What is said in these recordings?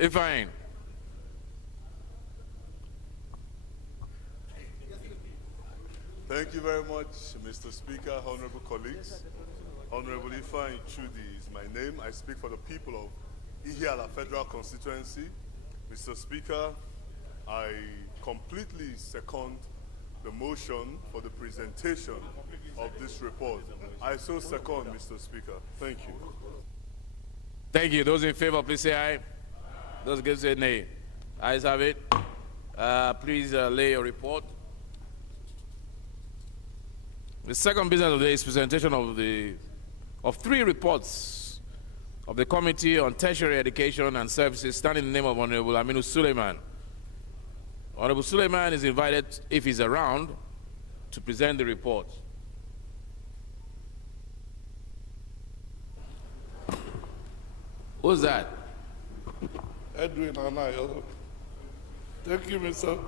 Ifeanyi. Thank you very much, Mr. Speaker, honorable colleagues. Honorable Ifeanyi Chudi is my name. I speak for the people of Ihiala Federal Constituency. Mr. Speaker, I completely second the motion for the presentation of this report. I so second, Mr. Speaker. Thank you. Thank you. Those in favor, please say aye. Those against say nay. Ayes have it. Please lay your report. The second business of the day is presentation of three reports of the Committee on Tertiary Education and Services, standing in the name of Honorable Aminu Suleiman. Honorable Suleiman is invited, if he's around, to present the report. Who's that? Edwin Anayo. Thank you, Mr.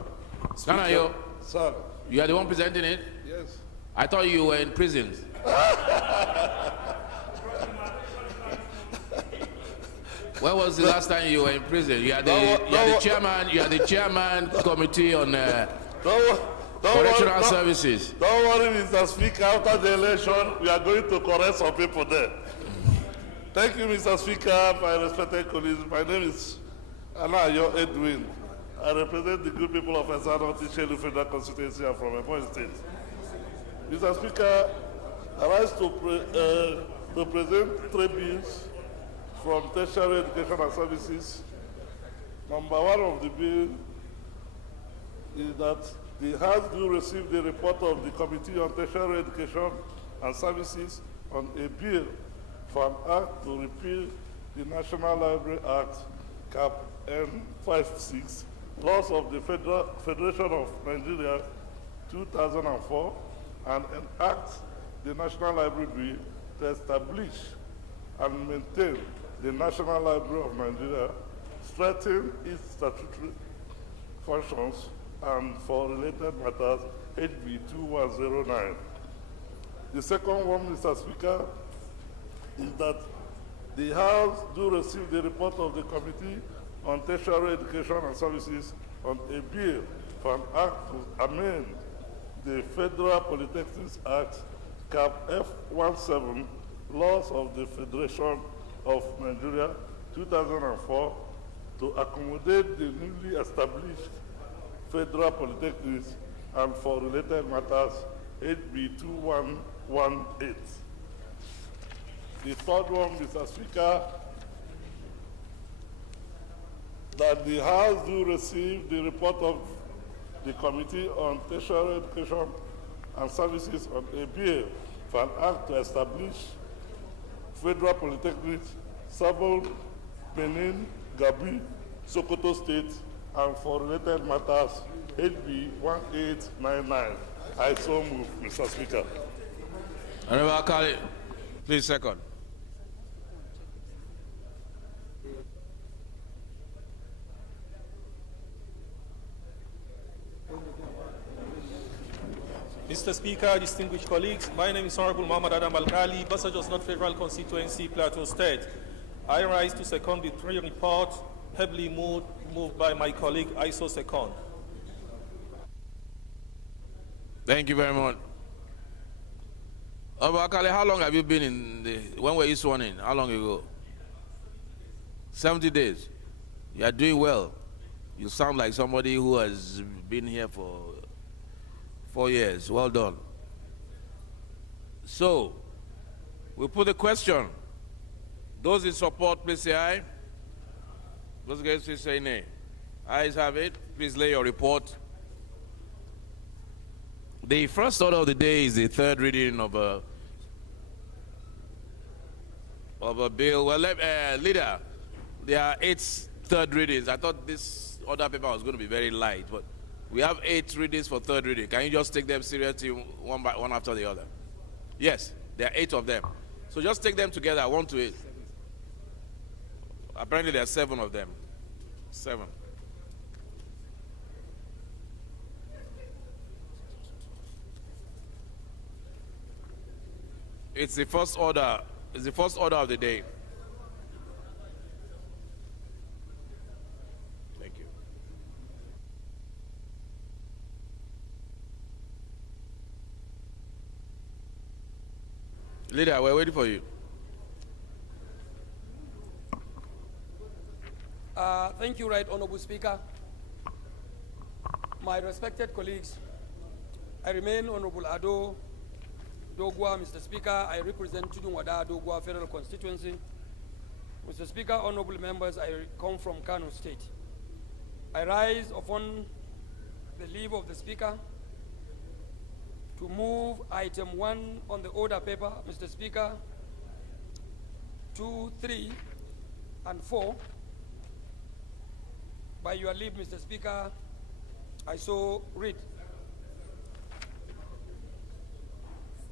Speaker. Anayo, Sir. you are the one presenting it? Yes. I thought you were in prison. When was the last time you were in prison? You are the chairman committee on correctional services. Don't worry, Mr. Speaker. After the election, we are going to correct some people there. Thank you, Mr. Speaker, my respected colleagues. My name is Anayo Edwin. I represent the good people of Ezano Tishelu Federal Constituency and from Ebonyi State. Mr. Speaker, I rise to present three bills from tertiary education and services. Number one of the bill is that the House do receive the report of the Committee on Tertiary Education and Services on a bill for an act to repeal the National Library Act, Cap N56, laws of the Federation of Nigeria, 2004, and enact the National Library Bill to establish and maintain the National Library of Nigeria, strengthen its statutory functions, and for related matters, HB 2109. The second one, Mr. Speaker, is that the House do receive the report of the Committee on Tertiary Education and Services on a bill for an act to amend the Federal Polytechnics Act, Cap F17, laws of the Federation of Nigeria, 2004, to accommodate the newly established Federal Polytechnics and for related matters, HB 2118. The third one, Mr. Speaker, that the House do receive the report of the Committee on Tertiary Education and Services on a bill for an act to establish Federal Polytechnics, Sabo, Benin, Gabi, Sokoto State, and for related matters, HB 1899. I so move, Mr. Speaker. Honorable Akali, please second. Mr. Speaker, distinguished colleagues, my name is Honorable Muhammad Adam Al-Ghali, Basajos North Federal Constituency, Plateau State. I rise to second the three reports, heavily moved by my colleague, I so second. Thank you very much. Honorable Akali, how long have you been when were you sworn in? How long ago? 70 days. You are doing well. You sound like somebody who has been here for 4 years. Well done. So, we put the question. Those in support, please say aye. Those against, please say nay. Ayes have it. Please lay your report. The first order of the day is the third reading of a bill. Well, leader, there are 8 third readings. I thought this order paper was going to be very light, but we have 8 readings for third reading. Can you just take them seriously one by one after the other? Yes, there are 8 of them. So just take them together, 1 to 8. Apparently there are 7 of them. 7. It's the first order. It's the first order of the day. Leader, we're waiting for you. Thank you, Right Honorable Speaker. My respected colleagues, I remain Honorable Ado Dogwa, Mr. Speaker. I represent Tudunwada Dogwa Federal Constituency. Mr. Speaker, honorable members, I come from Kano State. I rise upon the leave of the Speaker to move item 1 on the order paper, Mr. Speaker, 2, 3, and 4. By your leave, Mr. Speaker, I so read.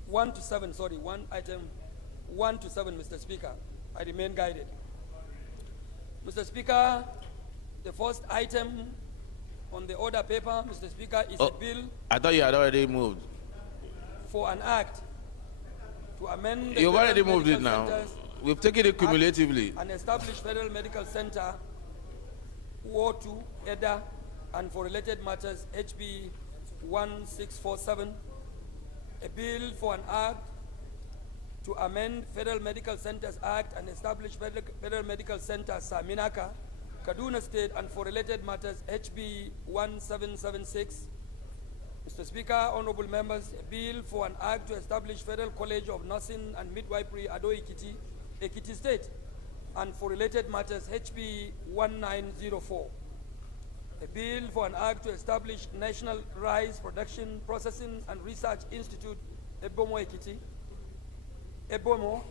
1 to 7, sorry, item 1 to 7, Mr. Speaker. I remain guided. Mr. Speaker, the first item on the order paper, Mr. Speaker, is a bill I thought you had already moved. for an act to amend the You've already Federal moved it Medical now. Centers We've taken it Act cumulatively. and established Federal Medical Center, O2, EDA, and for related matters, HB 1647, a bill for an act to amend Federal Medical Centers Act and establish Federal Medical Center Saminaka, Kaduna State, and for related matters, HB 1776. Mr. Speaker, honorable members, a bill for an act to establish Federal College of Nursing and Midwifery, Ado Ekiti, Ekiti State, and for related matters, HB 1904. A bill for an act to establish National Rice Production, Processing, and Research Institute, Ebomo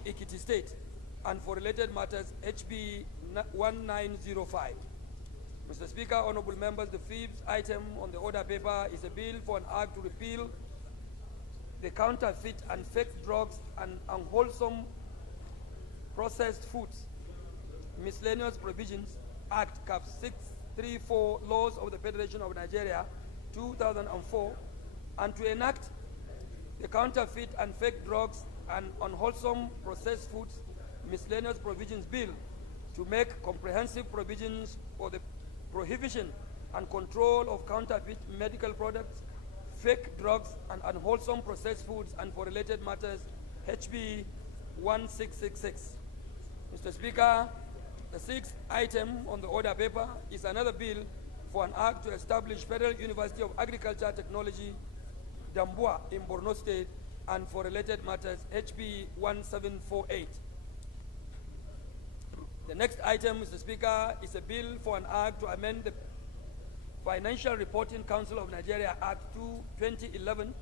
Ekiti State, and for related matters, HB 1905. Mr. Speaker, honorable members, the fifth item on the order paper is a bill for an act to repeal the Counterfeit and Fake Drugs and Unwholesome Processed Foods Miscellaneous Provisions Act, Cap 634, Laws of the Federation of Nigeria, 2004, and to enact the Counterfeit and Fake Drugs and Unwholesome Processed Foods Miscellaneous Provisions Bill to make comprehensive provisions for the prohibition and control of counterfeit medical products, fake drugs, and unwholesome processed foods, and for related matters, HB 1666. Mr. Speaker, the sixth item on the order paper is another bill for an act to establish Federal University of Agriculture Technology, Dambua in Borno State, and for related matters, HB 1748. The next item, Mr. Speaker, is a bill for an act to amend the Financial Reporting Council of Nigeria Act 2011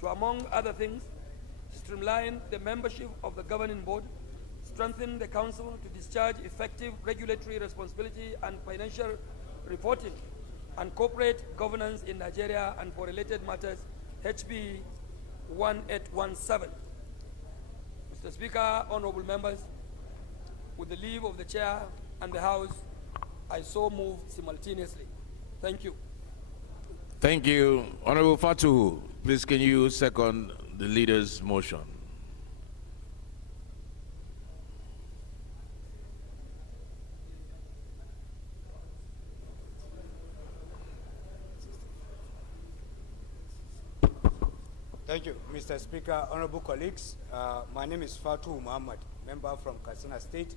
to, among other things, streamline the membership of the governing board, strengthen the council to discharge effective regulatory responsibility and financial reporting, and corporate governance in Nigeria, and for related matters, HB 1817. Mr. Speaker, honorable members, with the leave of the chair and the House, I so move simultaneously. Thank you. Thank you. Honorable Fatu, please can you second the leader's motion? Thank you, Mr. Speaker, honorable colleagues. My name is Fatu Muhammad, member from Katsina State,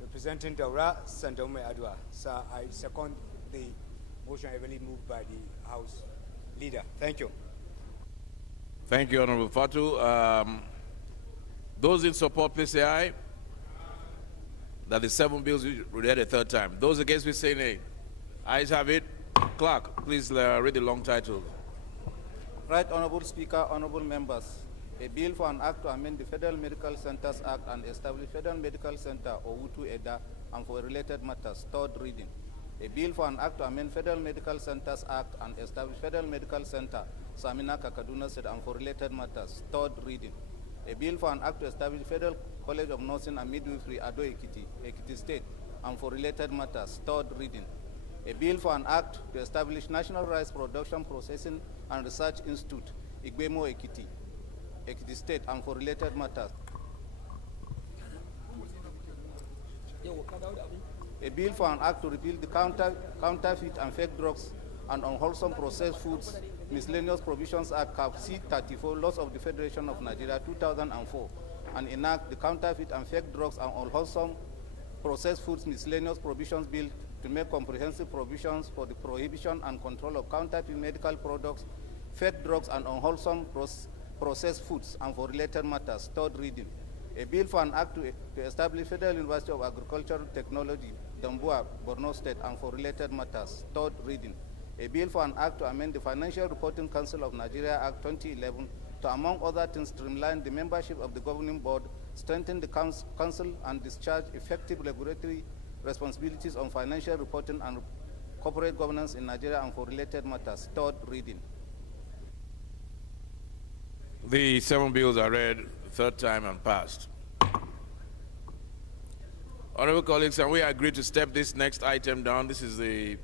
representing Daura, Sandome Adwa. Sir, I second the motion heavily moved by the House leader. Thank you. Thank you, Honorable Fatu. Those in support, please say aye. That the 7 bills we read a third time. Those against, please say nay. Ayes have it. Clerk, please read the long title. Right Honorable Speaker, honorable members, a bill for an act to amend the Federal Medical Centers Act and establish Federal Medical Center, Owutu EDA, and for related matters, third reading. A bill for an act to amend Federal Medical Centers Act and establish Federal Medical Center, Saminaka, Kaduna State, and for related matters, third reading. A bill for an act to establish Federal College of Nursing and Midwifery, Ado Ekiti, Ekiti State, and for related matters, third reading. A bill for an act to establish National Rice Production, Processing, and Research Institute, Igbemo Ekiti, Ekiti State, and for related matters. A bill for an act to repeal the Counterfeit and Fake Drugs and Unwholesome Processed Foods Miscellaneous Provisions Act, Cap C-34, Laws of the Federation of Nigeria, 2004, and enact the Counterfeit and Fake Drugs and Unwholesome Processed Foods Miscellaneous Provisions Bill to make comprehensive provisions for the prohibition and control of counterfeit medical products, fake drugs, and unwholesome processed foods, and for related matters. Third reading. A bill for an act to establish Federal University of Agricultural Technology, Dambuwa, Borno State, and for related matters. Third reading. A bill for an act to amend the Financial Reporting Council of Nigeria Act 2011 to, among other things, streamline the membership of the governing board, strengthen the council, and discharge effective regulatory responsibilities on financial reporting and corporate governance in Nigeria and for related matters. Third reading. The 7 bills are read third time and passed. Honorable colleagues, can we agree to step this next item down? This is the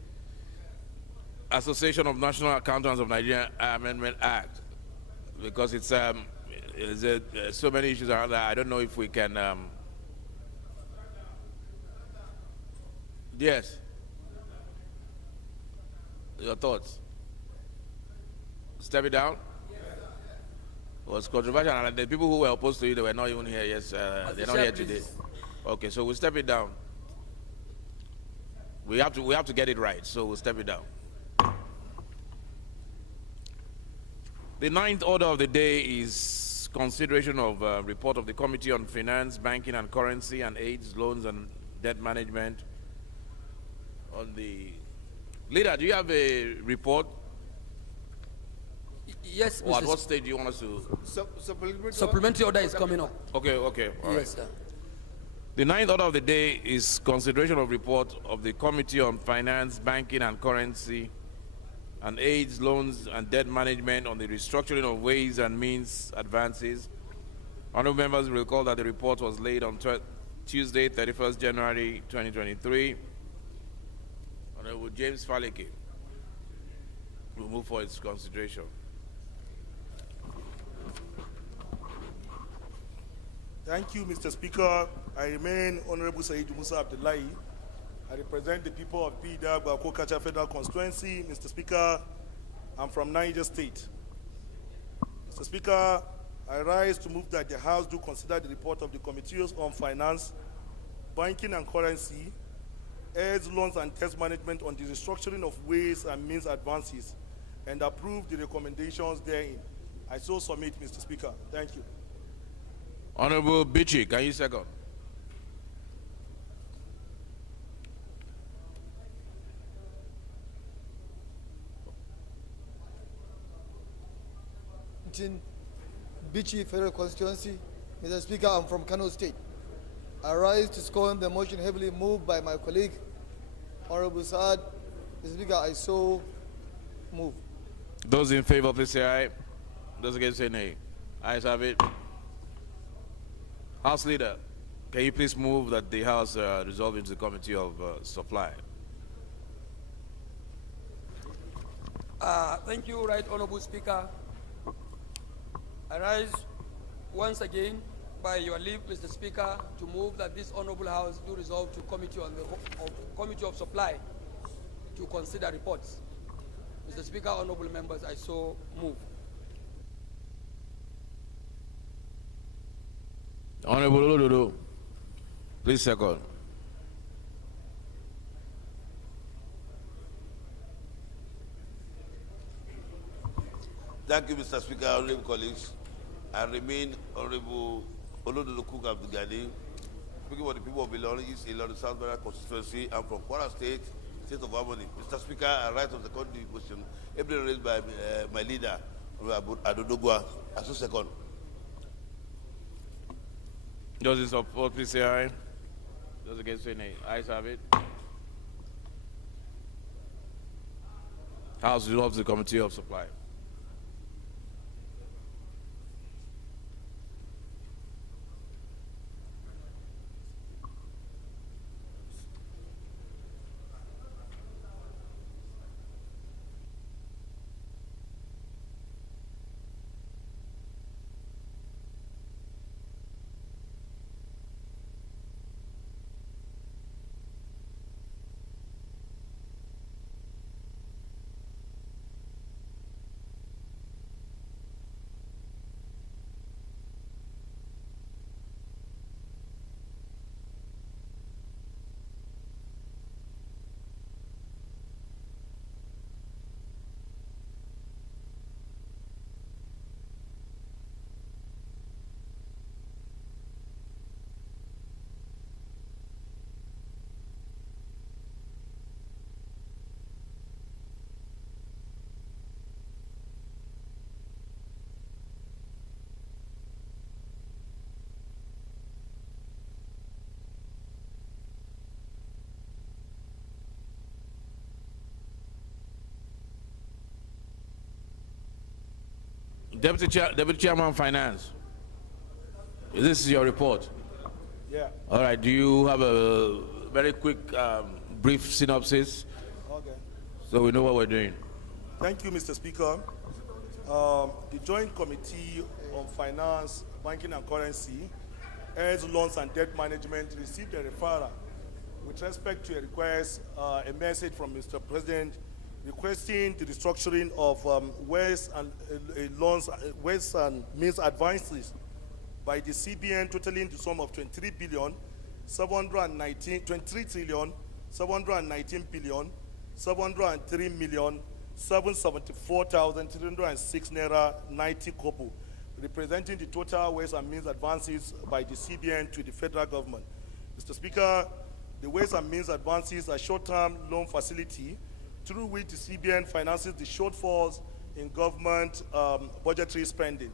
Association of National Accountants of Nigeria Amendment Act, because it's so many issues around that. I don't know if we can. Yes. Your thoughts? Step it down? It was controversial, and the people who were opposed to it, they were not even here. Yes, they're not here today. Okay, so we'll step it down. We have to get it right, so we'll step it down. The ninth order of the day is consideration of report of the Committee on Finance, Banking and Currency, and AIDS, Loans and Debt Management. On the leader, do you have a report? Yes, Or at Mr. what stage do you want us to? Supplementary order is coming up. Okay, all Yes, right. sir. The ninth order of the day is consideration of report of the Committee on Finance, Banking and Currency, and AIDS, Loans and Debt Management on the restructuring of ways and means advances. Honorable members will recall that the report was laid on Tuesday, 31st January 2023. Honorable James Faleke will move for its consideration. Thank you, Mr. Speaker. I remain Honorable Said Musa Abdullahi. I represent the people of Bida Kacha Federal Constituency. Mr. Speaker, I'm from Niger State. Mr. Speaker, I rise to move that the House do consider the report of the Committees on Finance, Banking and Currency, AIDS, Loans and Debt Management on the restructuring of ways and means advances, and approve the recommendations therein. I so submit, Mr. Speaker. Thank you. Honorable Bichi, can you second? Bichi Federal Constituency. Mr. Speaker, I'm from Kano State. I rise to second the motion heavily moved by my colleague, Honorable Saad. Mr. Speaker, I so move. Those in favor, please say aye. Those against, say nay. Ayes have it. House Leader, can you please move that the House resolve into the Committee of Supply? Thank you, Right Honorable Speaker. I rise once again, by your leave, Mr. Speaker, to move that this Honorable House do resolve to Committee of Supply to consider reports. Mr. Speaker, honorable members, I so move. Honorable Olododo, please second. Thank you, Mr. Speaker, honorable colleagues. I remain Honorable Olododo Cook Abdugani, speaking for the people of Ilorin East, Ilorin South Barra constituency. I'm from Kwara State, State of Harmony. Mr. Speaker, I rise on the second question, every raised by my leader, Adodogwa. I so second. Those in support, please say aye. Those against, say nay. Ayes have it. House resolves the Committee of Supply. Deputy Chairman Finance. This is your report. Yeah. All right. Do you have a very quick, brief synopsis Okay. so we know what we're doing? Thank you, Mr. Speaker. The Joint Committee on Finance, Banking and Currency, Heirs, Loans and Debt Management received a referral with respect to a request, a message from Mr. President requesting the restructuring of ways and means advances by the CBN totaling the sum of 23 trillion 719 billion 703 million 774,306 naira 90 kobo, representing the total ways and means advances by the CBN to the federal government. Mr. Speaker, the ways and means advances are short-term loan facility through which the CBN finances the shortfalls in government budgetary spending.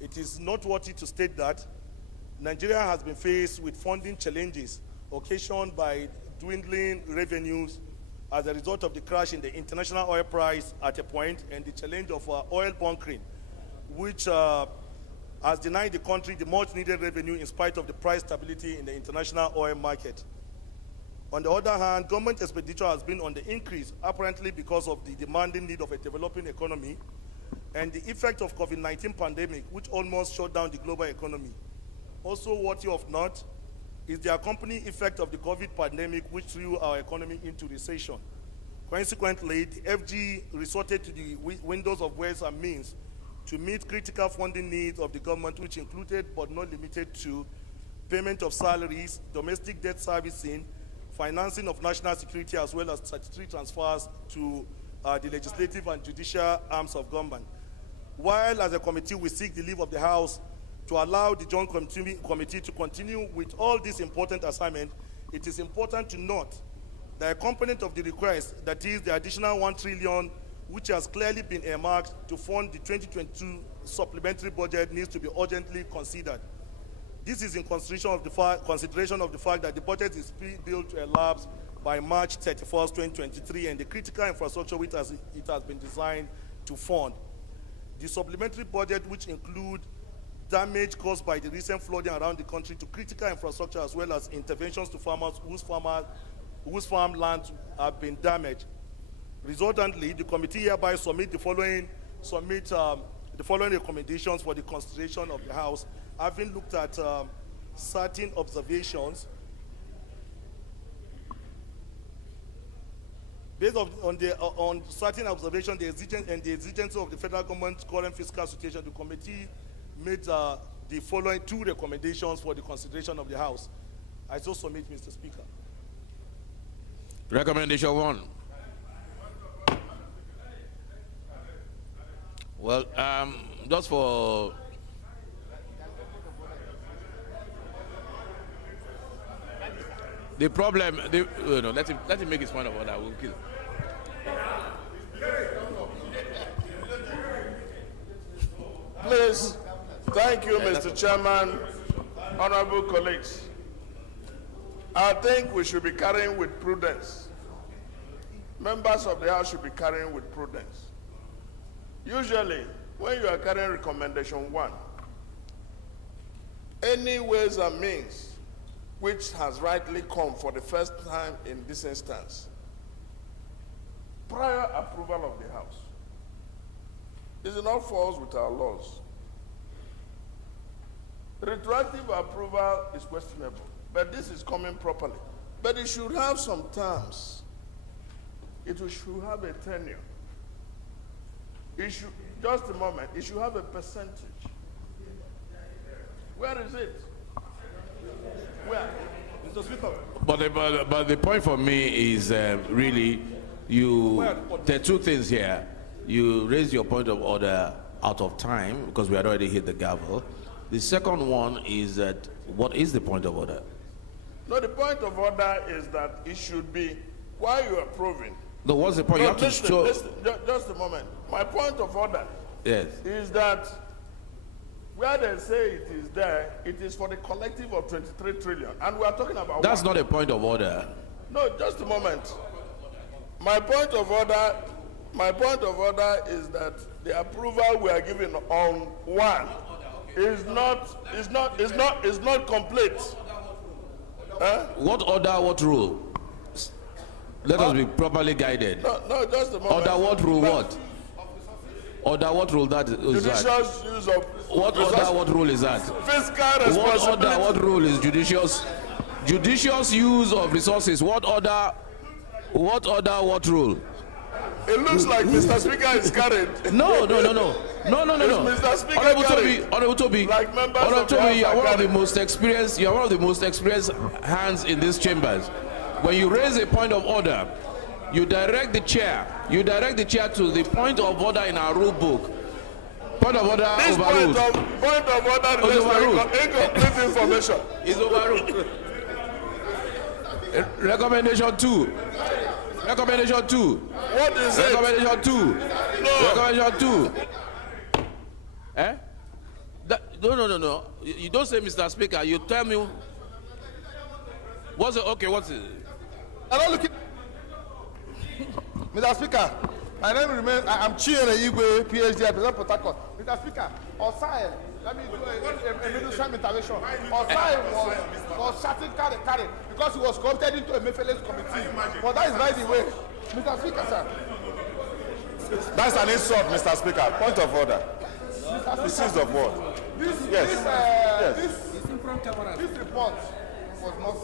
It is noteworthy to state that Nigeria has been faced with funding challenges occasioned by dwindling revenues as a result of the crash in the international oil price at a point and the challenge of oil bunkering, which has denied the country the much needed revenue in spite of the price stability in the international oil market. On the other hand, government expenditure has been on the increase, apparently because of the demanding need of a developing economy and the effect of COVID-19 pandemic, which almost shut down the global economy. Also worthy of note is the accompanying effect of the COVID pandemic, which threw our economy into recession. Consequently, the FG resorted to the windows of ways and means to meet critical funding needs of the government, which included but not limited to payment of salaries, domestic debt servicing, financing of national security, as well as statutory transfers to the legislative and judicial arms of government. While as a committee we seek the leave of the House to allow the Joint Committee to continue with all these important assignments, it is important to note that a component of the request, that is the additional 1 trillion, which has clearly been earmarked to fund the 2022 supplementary budget, needs to be urgently considered. This is in consideration of the fact that the budget is built to elapse by March 31st, 2023, and the critical infrastructure which it has been designed to fund. The supplementary budget, which include damage caused by the recent flooding around the country to critical infrastructure, as well as interventions to farmers whose farmlands have been damaged. Resultantly, the committee hereby submit the following recommendations for the consideration of the House, having looked at certain observations. Based on certain observations, the exigency of the federal government's current fiscal situation, the committee made the following 2 recommendations for the consideration of the House. I so submit, Mr. Speaker. Recommendation 1. Well, just for the problem, let him make his point of order. We'll kill. Please, thank you, Mr. Chairman, honorable colleagues. I think we should be carrying with prudence. Members of the House should be carrying with prudence. Usually, when you are carrying recommendation 1, any ways and means which has rightly come for the first time in this instance, prior approval of the House, is not falls with our laws. Retroactive approval is questionable, but this is coming properly. But it should have some terms. It should have a tenure. It should, just a moment, it should have a percentage. Where is it? Where? Mr. Speaker. But the point for me is really, there are 2 things here. You raised your point of order out of time because we had already hit the gavel. The second one is that, what is the point of order? No, the point of order is that it should be, while you are approving. No, what's the point? No, you have listen, to show. listen, just a moment. My point of order is that where they say it is there, it is for the collective of 23 trillion. And we are talking about. That's not a point of order. No, just a moment. My point of order My point of order is that the approval we are giving on one is not complete. Huh? What order, what rule? Let us be properly guided. No, just a moment. Order what rule, what? Order what rule that is that? Judicious use of What order, what rule is that? fiscal What responsibility. order, what rule is judicious? Judicious use of resources. What order, what rule? It looks like Mr. Speaker is carried. No. Mr. Speaker, Honorable Toby, like members Honorable of the Toby, House you are are one of the carried. most experienced. You are one of the most experienced hands in these chambers. When you raise a point of order, you direct the chair. You direct the chair to the point of order in our rule book. Point of order This overruled. point of order relates to incomplete information. Is overruled. Recommendation 2. Recommendation 2. What is it? Recommendation 2. No. Recommendation 2. Eh? No. You don't say, Mr. Speaker. You tell me. What's it? Okay, what's it? Hello, look. Mr. Speaker, my name remains. I'm Chiere Igwe, PhD. I present Port Harcourt. Mr. Speaker, Osai, let me do a middle term intervention. Osai was shouting carry because he was corrupted into a Mefele's committee. But that is by the way, Mr. Speaker, sir. That's an insult, Mr. Speaker. Point of order. This is of what? This report was not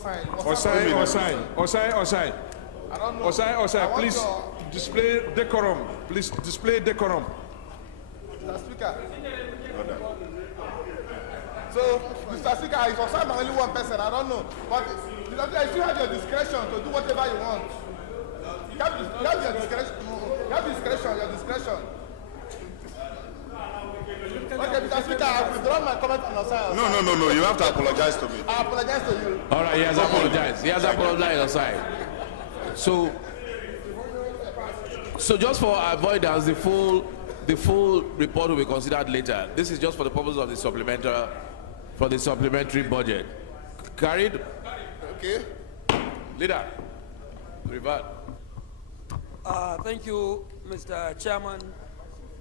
signed. Osai. I don't know. Osai, please display decorum. Please display decorum. Mr. Speaker. So, Mr. Speaker, if I'm only one person, I don't know. But Mr. Speaker, you still have your discretion to do whatever you want. You have your discretion. You have discretion, your discretion. Okay, Mr. Speaker, I withdraw my comment on the side. No. You have to apologize to me. I apologize to you. All right, he has apologized. He has apologized aside. So just for avoidance, the full report will be considered later. This is just for the purpose of the supplementary budget. Carried. Okay. Leader, revert. Thank you, Mr. Chairman,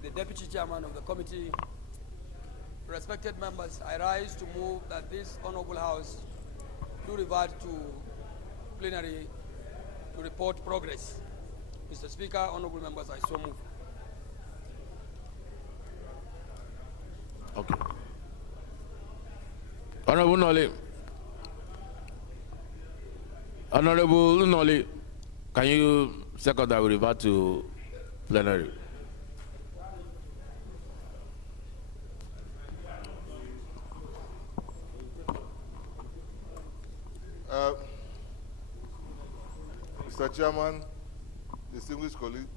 the Deputy Chairman of the committee. Respected members, I rise to move that this Honorable House do revert to plenary to report progress. Mr. Speaker, Honorable members, I so move. Okay. Honorable Noli, can you second that we revert to plenary? Mr. Chairman, distinguished colleague,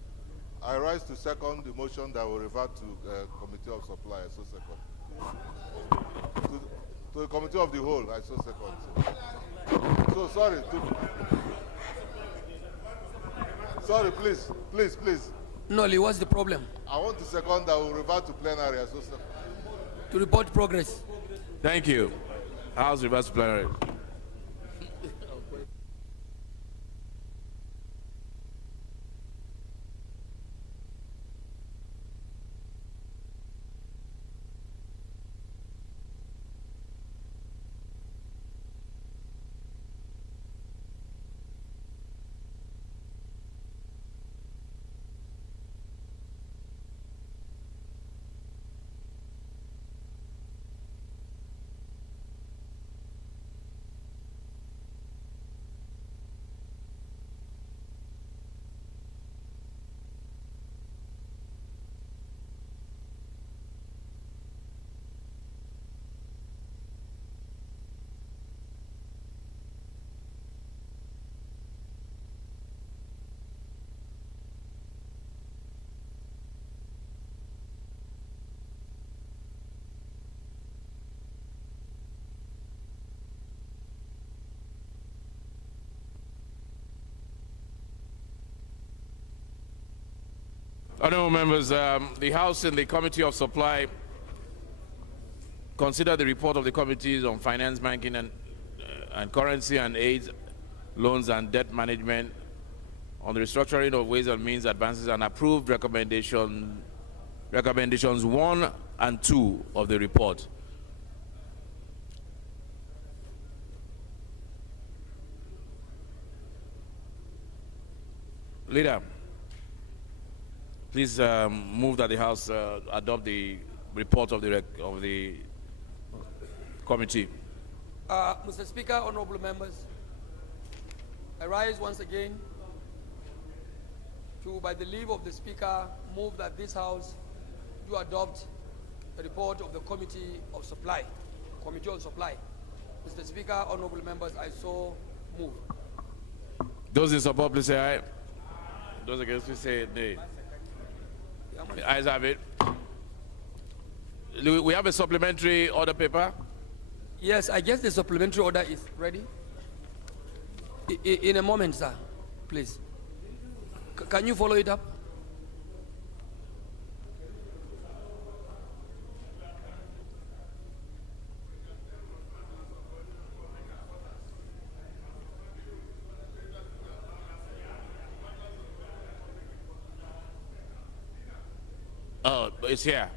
I rise to second the motion that will revert to Committee of Supply. I so second. To the Committee of the Whole. I so second. So sorry. Sorry, please. Noli, what's the problem? I want to second that will revert to plenary. I so second. To report progress. Thank you. House reverts to plenary. Honourable members, the House and the Committee of Supply consider the report of the committees on finance, banking, and currency and aid, loans and debt management, on the restructuring of Ways and Means advances and approved recommendations 1 and 2 of the report. Leader, please move that the House adopt the report of the committee. Mr. Speaker, honorable members, I rise once again to, by the leave of the Speaker, move that this House do adopt the report of the Committee on Supply. Mr. Speaker, honorable members, I so move. Those in support, please say aye. Those against, please say nay. The ayes have it. We have a supplementary order paper. Yes, I guess the supplementary order is ready. In a moment, sir, please. Can you follow it up? Oh, it's here.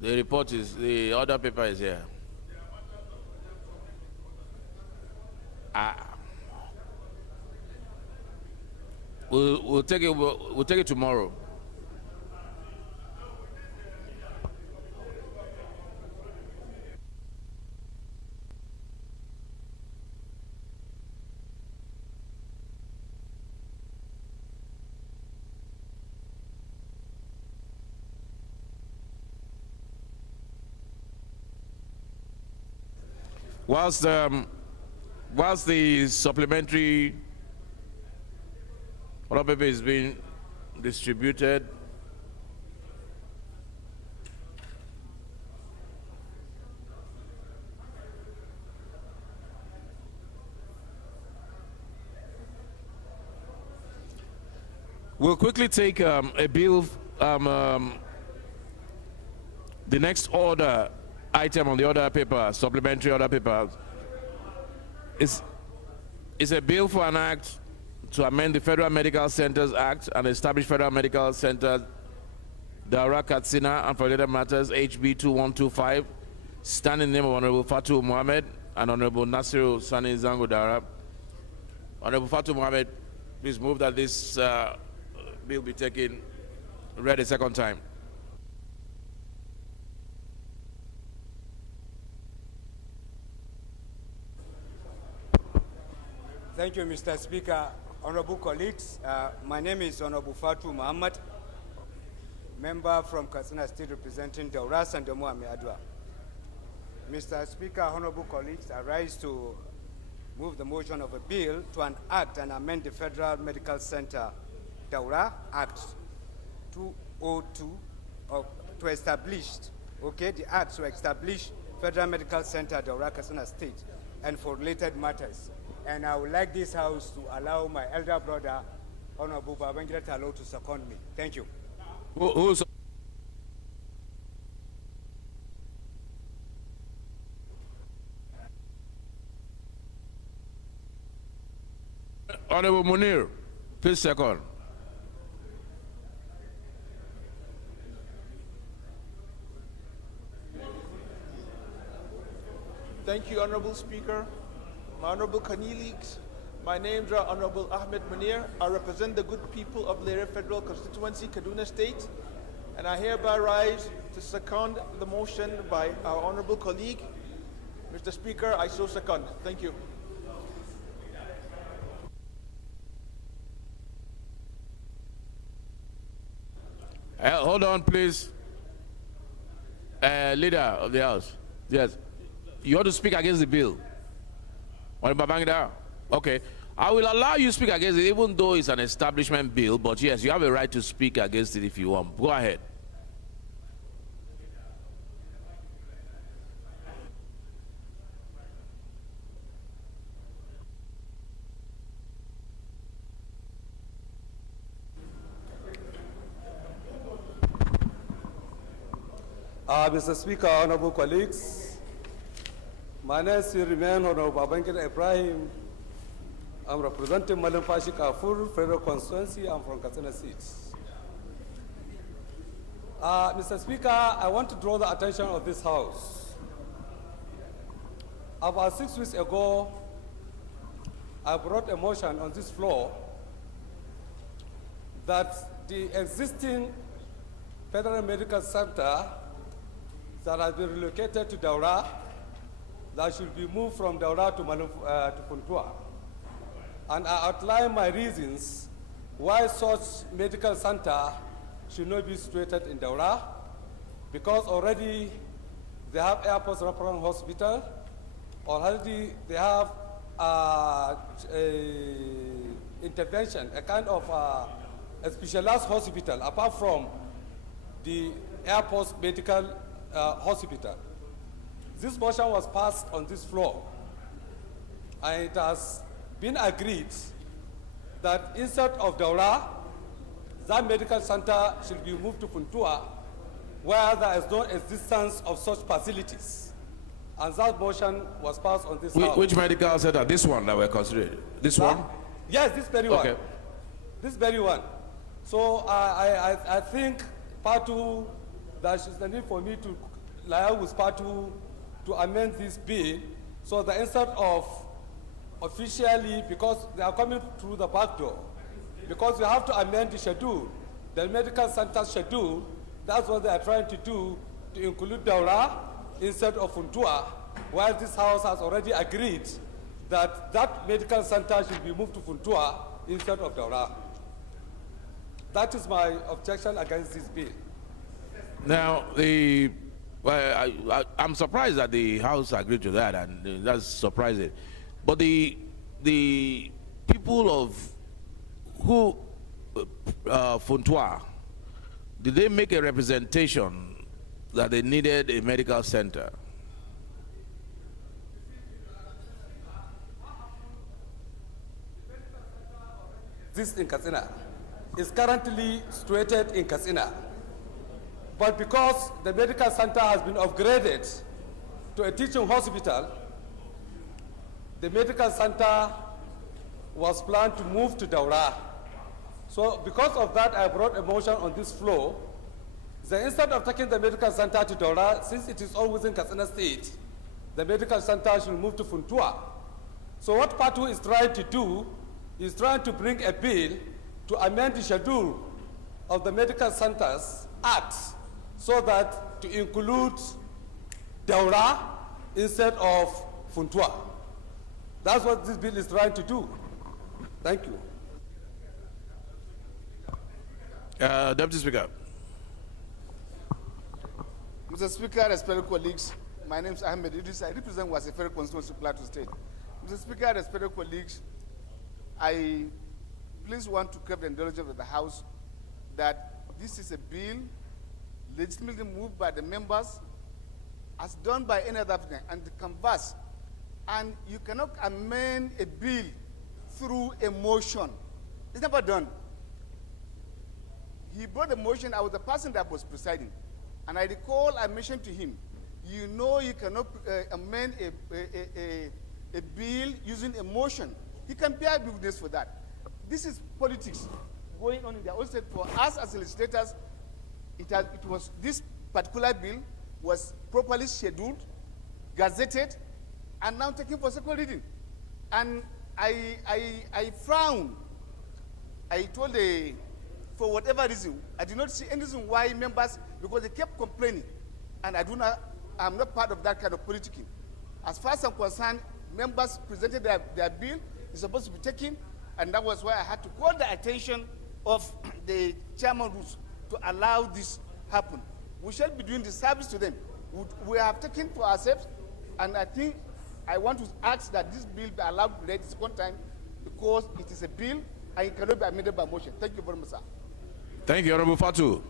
The order paper is here. We'll take it tomorrow. Whilst the supplementary order paper is being distributed, we'll quickly take a bill, the next order item on the order paper, supplementary order paper, is a bill for an act to amend the Federal Medical Centers Act and establish Federal Medical Center Daura Katsina and for related matters, HB 2125, stand in the name of Honorable Fatou Mohammed and Honorable Nasiru Sani Zango Daura. Honorable Fatou Mohammed, please move that this bill be taken, read a second time. Thank you, Mr. Speaker. Honorable colleagues, my name is Honorable Fatou Mohammed, member from Katsina State representing Daura Sandomo Adwa. Mr. Speaker, honorable colleagues, I rise to move the motion of a bill to enact and amend the Federal Medical Center Daura Act 202 to establish, the act to establish Federal Medical Center Daura Katsina State and for related matters. And I would like this House to allow my elder brother, Honorable Babangida Talo, to second me. Thank you. Who's Honorable Munir, please second. Thank you, Honorable Speaker. My honorable colleagues, my name is Honorable Ahmed Munir. I represent the good people of Lere Federal Constituency, Kaduna State, and I hereby rise to second the motion by our honorable colleague. Mr. Speaker, I so second. Thank you. Hold on, please. Leader of the House. Yes. You want to speak against the bill? Okay. I will allow you to speak against it, even though it's an establishment bill, but yes, you have a right to speak against it if you want. Go ahead. Mr. Speaker, honorable colleagues, my name is remain Honorable Babangida Ibrahim, I'm representing Malamfashi Kafur Federal Constituency. I'm from Katsina State. Mr. Speaker, I want to draw the attention of this House. About 6 weeks ago, I brought a motion on this floor that the existing Federal Medical Center that has been relocated to Daura, that should be moved from Daura to Funtua. And I outline my reasons why such medical center should not be situated in Daura, because already they have Airport Referral Hospital, already they have intervention, a kind of a specialized hospital, apart from the airport medical hospital. This motion was passed on this floor, and it has been agreed that instead of Daura, that medical center should be moved to Funtua, where there is no existence of such facilities. And that motion was passed on this House. Which medical center? This one that we're considering? This one? Yes, this very one. Okay. This very one. So I think part two, there is the need for me to lie with part two to amend this bill, so that instead of officially, because they are coming through the back door, because we have to amend the schedule, the medical center schedule. That's what they are trying to do, to include Daura instead of Funtua, while this House has already agreed that that medical center should be moved to Funtua instead of Daura. That is my objection against this bill. Now, I'm surprised that the House agreed to that, and that's surprising. But the people of Funtua, did they make a representation that they needed a medical center? This in Katsina is currently situated in Katsina. But because the medical center has been upgraded to a teaching hospital, the medical center was planned to move to Daura. So because of that, I brought a motion on this floor that instead of taking the medical center to Daura, since it is all within Katsina State, the medical center should move to Funtua. So what Patu is trying to do is trying to bring a bill to amend the schedule of the Medical Centers Act so that to include Daura instead of Funtua. That's what this bill is trying to do. Thank you. Deputy Speaker. Mr. Speaker, respected colleagues, my name is Ahmed Idris. I represent Wasifere Constituency, Plateau State. Mr. Speaker, respected colleagues, I please want to crave the indulgence of the House that this is a bill legitimately moved by the members, as done by any other thing, and the canvas. And you cannot amend a bill through a motion. It's never done. He brought a motion. I was the person that was presiding. And I recall I mentioned to him, you know you cannot amend a bill using a motion. He can bear witness for that. This is politics going on in the own state. For us as legislators, this particular bill was properly scheduled, gazetted, and now taken for second reading. And I frowned. I told for whatever reason, I did not see any reason why members, because they kept complaining. And I'm not part of that kind of politicking. As far as I'm concerned, members presented their bill, it's supposed to be taken, and that was why I had to call the attention of the chairman rules to allow this happen. We shall be doing the service to them. We have taken for ourselves, and I think I want to ask that this bill be allowed to read the second time, because it is a bill and it cannot be amended by motion. Thank you very much, sir. Thank you, Honorable Fatu.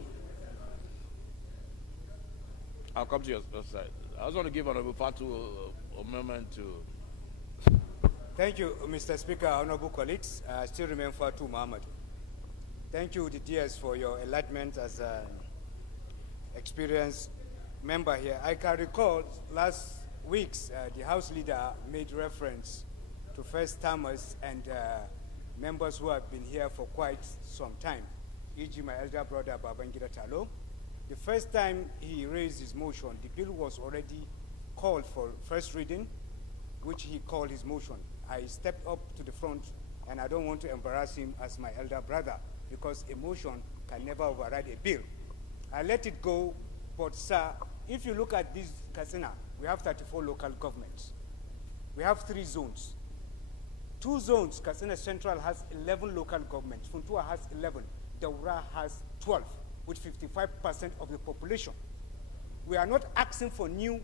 I'll come to your side. I just want to give Honorable Fatu a moment to. Thank you, Mr. Speaker, honorable colleagues. I still remain Fatu Muhammad. Thank you, the DS, for your enlightenment as an experienced member here. I can recall last week's the House leader made reference to first-timers and members who have been here for quite some time, e.g. my elder brother Babangida Talo. The first time he raised his motion, the bill was already called for first reading, which he called his motion. I stepped up to the front, and I don't want to embarrass him as my elder brother, because a motion can never override a bill. I let it go, but sir, if you look at this Katsina, we have 34 local governments. We have 3 zones. 2 zones, Katsina Central has 11 local governments, Funtua has 11, Daura has 12, with 55% of the population. We are not asking for new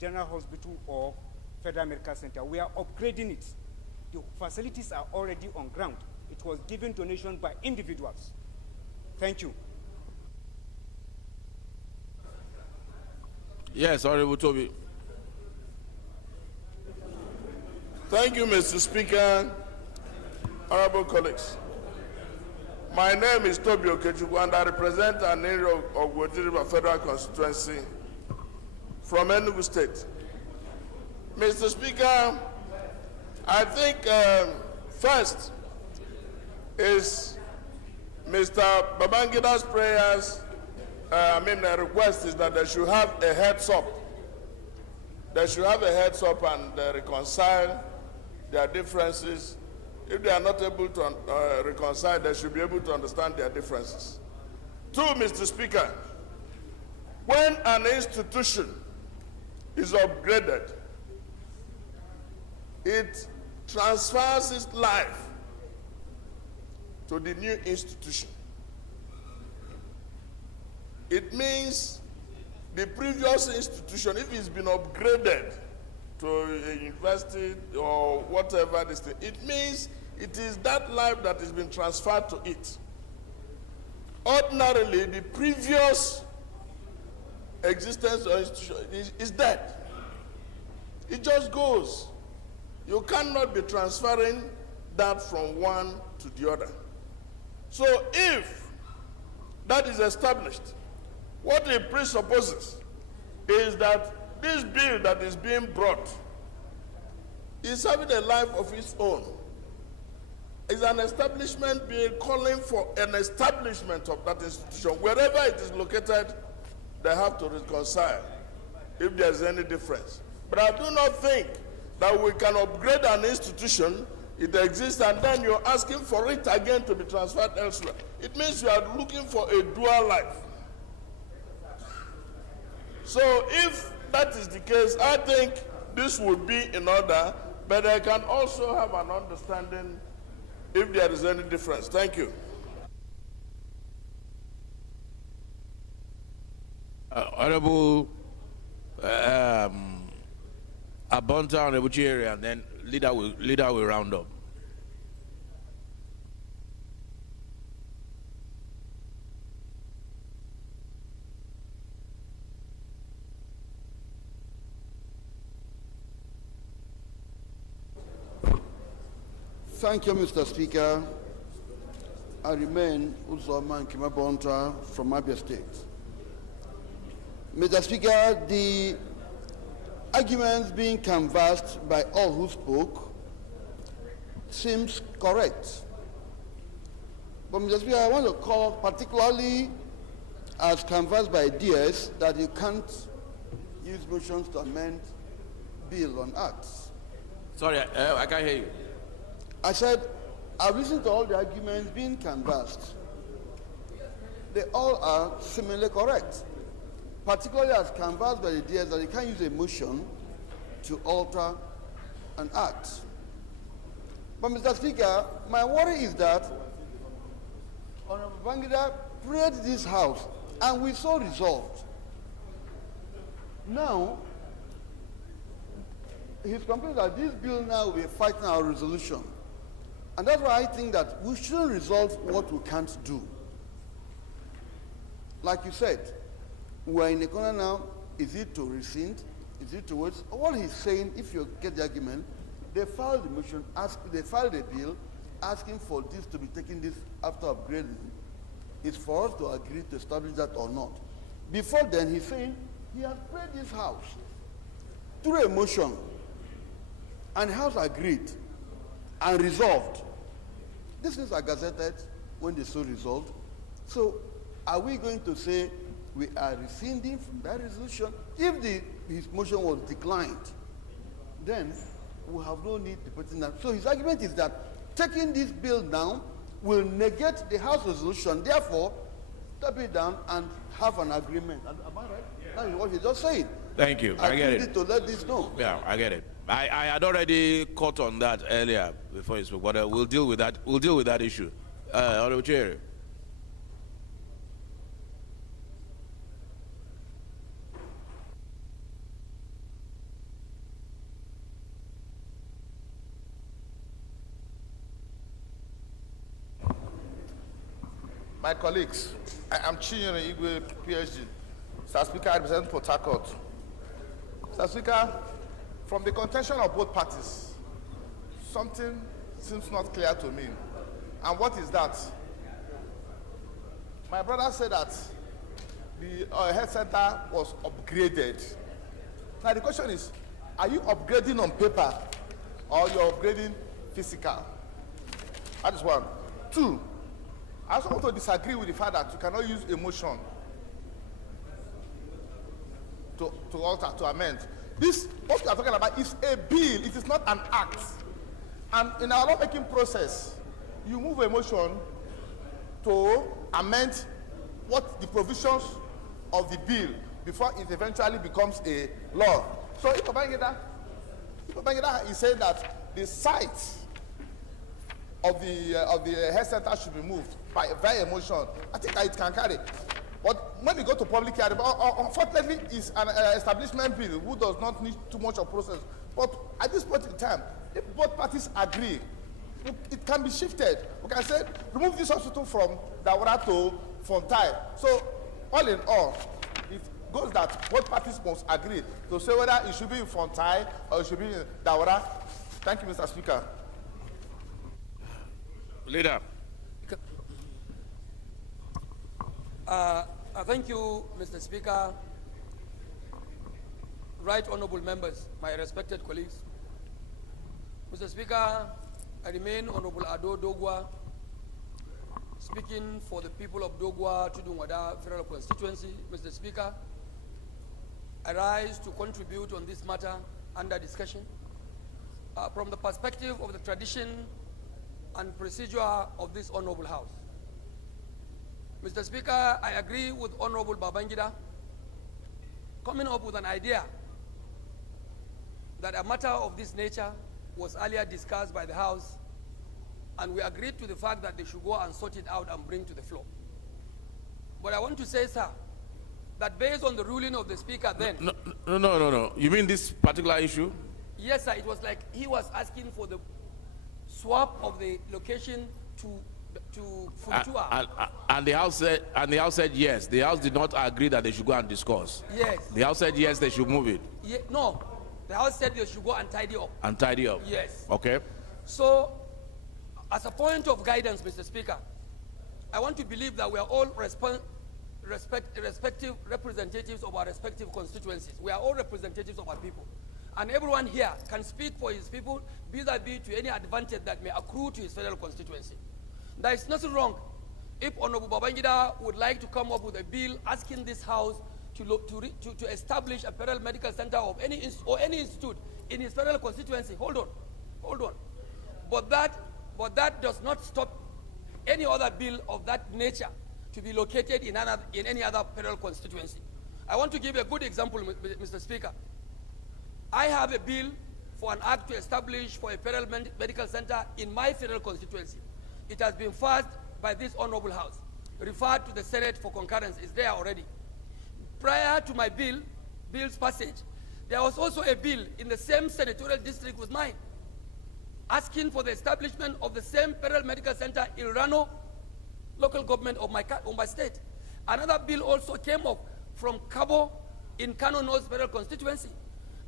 general hospital or Federal Medical Center. We are upgrading it. The facilities are already on ground. It was given donation by individuals. Thank you. Yes, Honorable Toby. Thank you, Mr. Speaker. Honorable colleagues. My name is Toby Okechukwu, and I represent an area of Wojiriba Federal Constituency from Enugu State. Mr. Speaker, I think first is Mr. Babangida's prayers, request is that they should have a heads up. They should have a heads up and reconcile their differences. If they are not able to reconcile, they should be able to understand their differences. 2, Mr. Speaker, when an institution is upgraded, it transfers its life to the new institution. It means the previous institution, if it's been upgraded to a university or whatever, it means it is that life that has been transferred to it. Ordinarily, the previous existence of institution is dead. It just goes. You cannot be transferring that from one to the other. So if that is established, what it presupposes is that this bill that is being brought is having a life of its own. It's an establishment bill calling for an establishment of that institution. Wherever it is located, they have to reconcile if there's any difference. But I do not think that we can upgrade an institution, it exists, and then you're asking for it again to be transferred elsewhere. It means you are looking for a dual life. So if that is the case, I think this would be in order, but I can also have an understanding if there is any difference. Thank you. Honorable Abonta, Honorable Cherry, and then leader will round up. Thank you, Mr. Speaker. I remain Uzoma Nkimabonta from Abia State. Mr. Speaker, the arguments being canvassed by all who spoke seems correct. But Mr. Speaker, I want to call particularly as canvassed by DS that you can't use motions to amend bill on acts. Sorry, I can't hear you. I said, I've listened to all the arguments being canvassed. They all are similarly correct, particularly as canvassed by the DS that you can't use a motion to alter an act. But Mr. Speaker, my worry is that Honorable Bangida prayed this House and we so resolved. Now, he's complaining that this bill now will be fighting our resolution. And that's why I think that we shouldn't resolve what we can't do. Like you said, we're in a corner now. Is it to rescind? Is it to wait? What he's saying, if you get the argument, they filed the motion, they filed a bill asking for this to be taken this after upgrading. It's for us to agree to establish that or not. Before then, he's saying he has prayed this House through a motion and the House agreed and resolved. These things are gazetted when they're so resolved. So are we going to say we are rescinding from that resolution? If his motion was declined, then we have no need to put in that. So his argument is that taking this bill down will negate the House resolution. Therefore, step it down and have an agreement. Am I right? Yeah. That is what he just said. Thank you. I get it. need to let this know. Yeah, I get it. I had already caught on that earlier before you spoke, but we'll deal with that. We'll deal with that issue. Honorable Chair. My colleagues, I am Chinyere Igwe, PhD. Mr. Speaker, I represent Port Harcourt. Mr. Speaker, from the contention of both parties, something seems not clear to me. And what is that? My brother said that the health center was upgraded. Now the question is, are you upgrading on paper or you're upgrading physical? That is one. Two, I also want to disagree with the fact that you cannot use emotion to alter, to amend. This, what we are talking about, is a bill. It is not an act. And in our lawmaking process, you move a motion to amend what the provisions of the bill before it eventually becomes a law. So if Babangida is saying that the site of the health center should be moved via a motion, I think that it can carry. But when we go to public hearing, unfortunately, it's an establishment bill who does not need too much of process. But at this point in time, if both parties agree, it can be shifted. We can say, remove this hospital from Daura to Fontai. So, all in all, it goes that both parties must agree to say whether it should be in Fontai or it should be in Daura. Thank you, Mr. Speaker. Leader. Thank you, Mr. Speaker. Right Honorable members, my respected colleagues. Mr. Speaker, I remain Honorable Ado Dogwa, speaking for the people of Dogwa, Tudunwada Federal Constituency. Mr. Speaker, I rise to contribute on this matter under discussion from the perspective of the tradition and procedure of this Honorable House. Mr. Speaker, I agree with Honorable Babangida coming up with an idea that a matter of this nature was earlier discussed by the House, and we agreed to the fact that they should go and sort it out and bring to the floor. But I want to say, sir, that based on the ruling of the Speaker then... No. You mean this particular issue? Yes, sir. It was like he was asking for the swap of the location to Funtua. And the House said yes. The House did not agree that they should go and discuss. Yes. The House said yes, they should move it. No. The House said they should go and tidy up. And tidy up. Yes. Okay. So, as a point of guidance, Mr. Speaker, I want to believe that we are all respective representatives of our respective constituencies. We are all representatives of our people. And everyone here can speak for his people vis-a-vis to any advantage that may accrue to his federal constituency. There is nothing wrong if Honorable Babangida would like to come up with a bill asking this House to establish a federal medical center of any institute in his federal constituency. Hold on. But that does not stop any other bill of that nature to be located in any other federal constituency. I want to give a good example, Mr. Speaker. I have a bill for an act to establish for a federal medical center in my federal constituency. It has been passed by this Honorable House, referred to the Senate for concurrence. It's there already. Prior to my bill's passage, there was also a bill in the same senatorial district with mine, asking for the establishment of the same federal medical center in Rano, local government of my state. Another bill also came up from Cabo in Kano North federal constituency.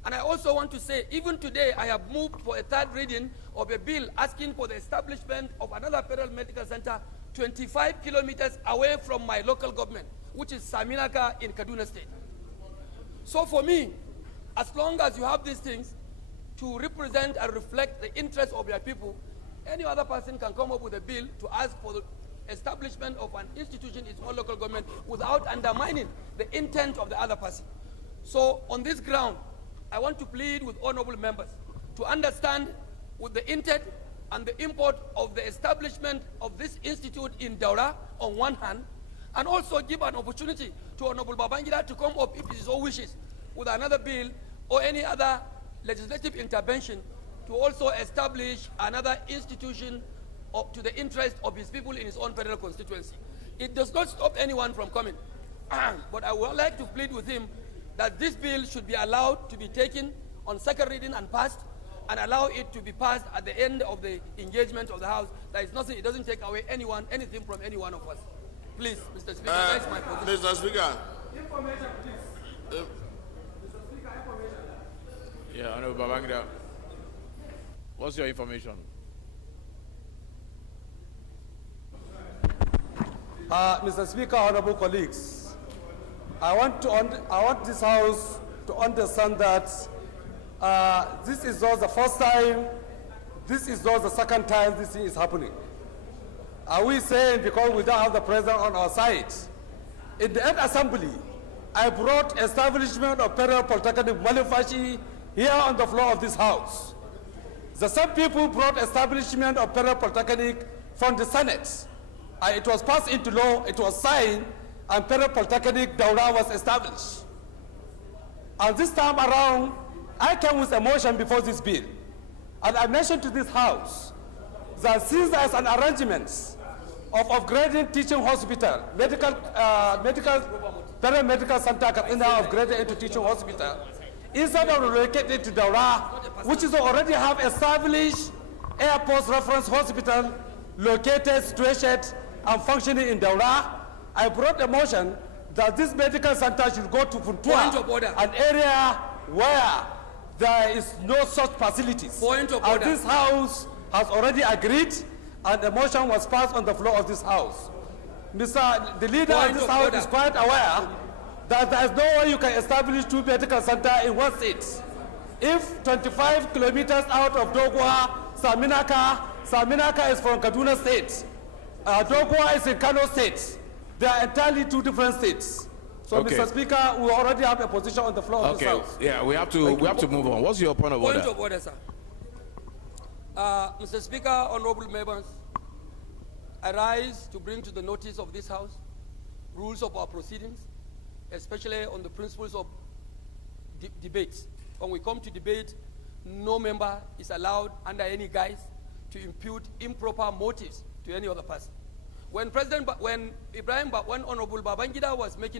And I also want to say, even today, I have moved for a third reading of a bill asking for the establishment of another federal medical center 25 kilometers away from my local government, which is Saminaka in Kaduna State. So for me, as long as you have these things, to represent and reflect the interests of their people, any other person can come up with a bill to ask for the establishment of an institution in its own local government without undermining the intent of the other person. So on this ground, I want to plead with honorable members to understand with the intent and the import of the establishment of this institute in Daura on one hand, and also give an opportunity to Honorable Babangida to come up, if he so wishes, with another bill or any other legislative intervention to also establish another institution to the interest of his people in his own federal constituency. It does not stop anyone from coming. But I would like to plead with him that this bill should be allowed to be taken on second reading and passed, and allow it to be passed at the end of the engagement of the House. There is nothing, it doesn't take away anything from any one of us. Please, Mr. Speaker, that's my position. Mr. Speaker. Information, please. Mr. Speaker, information. Yeah, Honorable Babangida. What's your information? Mr. Speaker, honorable colleagues, I want this House to understand that this is not the first time, this is not the second time this thing is happening. Are we saying because we don't have the president on our side? In the end assembly, I brought establishment of Federal Polytechnic Malifashi here on the floor of this House. The same people brought establishment of Federal Polytechnic from the Senate. It was passed into law, it was signed, and Federal Polytechnic Daura was established. And this time around, I came with a motion before this bill. And I mentioned to this House that since there's an arrangement of upgrading teaching hospital, Federal Medical Center is now upgraded into teaching hospital, instead of relocating it to Daura, which is already have established airport reference hospital located, situated, and functioning in Daura, I brought a motion that this medical center should go to Funtua, an area where there is no such facilities. And this House has already agreed, and the motion was passed on the floor of this House. The leader of this House is quite aware that there is no way you can establish two medical centers in one state. If 25 kilometers out of Dogwa, Saminaka is from Kaduna State, Dogwa is in Kano State. They are entirely two different states. So, Okay. Mr. Speaker, we already have a position on the floor of this Okay, House. yeah, we have to move on. What's your point of order? Point of order, sir. Mr. Speaker, honorable members, I rise to bring to the notice of this House rules of our proceedings, especially on the principles of debates. When we come to debate, no member is allowed under any guise to impute improper motives to any other person. When Honorable Babangida was making